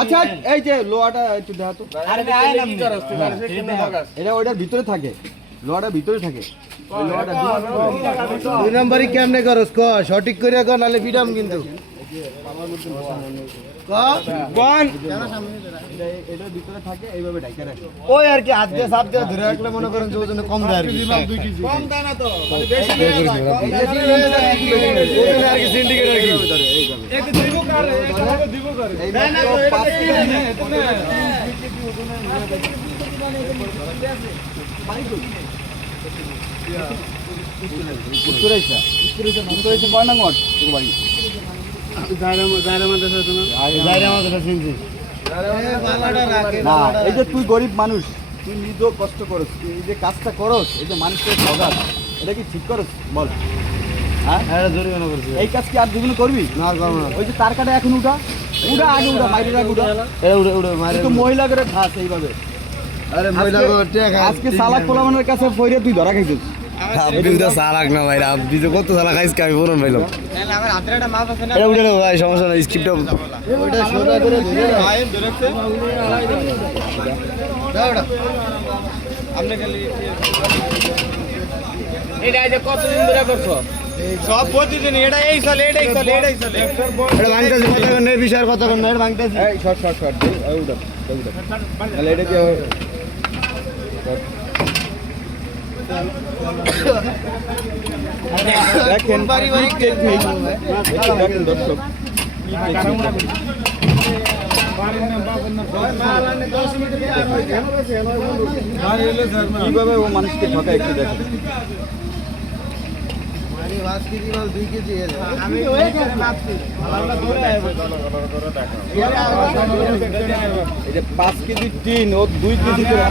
আচ্ছা এই যে লোহাটা একটু দেখা তো, এটা ওইটার ভিতরে থাকে, লোহাটা ভিতরে থাকে। দুই নম্বরই কেমনে করস ক সঠিক করে ক নালে পিটাম কিন্তু ওই আর কি হাত দিয়ে সাপ দিয়ে ধরে রাখলে মনে করেন যে ওজনে কম দেয় আর কি কম দেয় না তো বেশি আর কি সিন্ডিকেট আর কি এক দিব কার দিব করে না না 5 কেজি নে তুই গরিব মানুষ, তুই নিজেও কষ্ট করস, তুই এই যে কাজটা করস, এই যে মানুষের সজাগ, এটা কি ঠিক করস বল? হ্যাঁ এই কাজ কি আর দুগুলো করবি না? ওই যে তার কাটা এখন উঠা উঠা আগে উঠা মাইরে রাখ উঠা তো মহিলা করে খাস এইভাবে। আজকে সালাক পোলামানের কাছে ফইরে তুই ধরা খাইছিস। আপনি তো সালাক না ভাই, আপনি তো কত সালাক খাইছি আমি বলুন ভাইলাম আমার হাতটা মাপ আছে না, এটা উঠে ভাই সমস্যা নাই, স্ক্রিপ্টটা ওইটা সোজা করে ধরে আইন ধরেছে দাওড়া আপনি খালি এটা যে কতদিন ধরে করছো সব প্রতিদিন এটা এই চলে এটা ভাঙতেছে কথা কোন এই বিষয়ের কথা কোন এটা ভাঙতেছে এই শর্ট ওই উঠা তাহলে এটা কি দেখেন পারিবারিক দেখেন দর্শক কিভাবে ও মানুষকে ঠকায় একটু দেখেন। এই যে 5 কেজি টিন ও 2 কেজি করে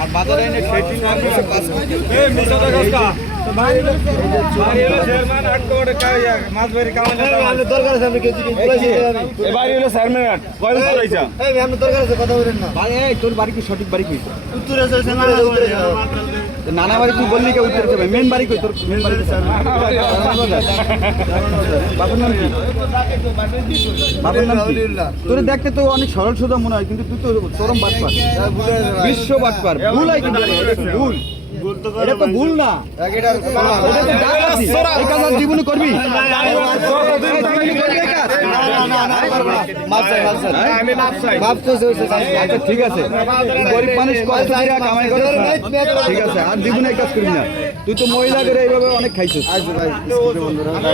আর বাজারে এনে সেই টিন আছে 5 কেজি। এই মিশাটা গাছটা ভাই হলো চেয়ারম্যান 8 করে মাছ ধরে কামানে দরকার আছে আমরা কেজি বলাইছি এই ভাই হলো চেয়ারম্যান 8 কয় বলাইছা এই আমরা দরকার আছে কথা বলেন না ভাই। এই তোর বাড়ি কি সঠিক বাড়ি কই? উত্তরে আছে চেয়ারম্যান উত্তরে নানা বাড়ি তুই বললি কে উত্তরে যাবে? মেন বাড়ি কই তোর? মেন বাড়ি বাবার নাম কি? বাবার নাম কি? তোরে দেখতে তো অনেক সরল সোজা মনে হয়, কিন্তু তুই তো চরম বাটপার, বিশ্ব বাটপার। ভুল হয় কিন্তু ভুল, এটা তো ভুল না, এটা তো ডাকাতি। এই কাজ আর জীবনে করবি? আচ্ছা ঠিক আছে, গরিব মানুষ কষ্ট করে কামাই করে, ঠিক আছে, আর জীবনে এই কাজ করবি না। তুই তো মহিলা করে এইভাবে অনেক খাইছিস।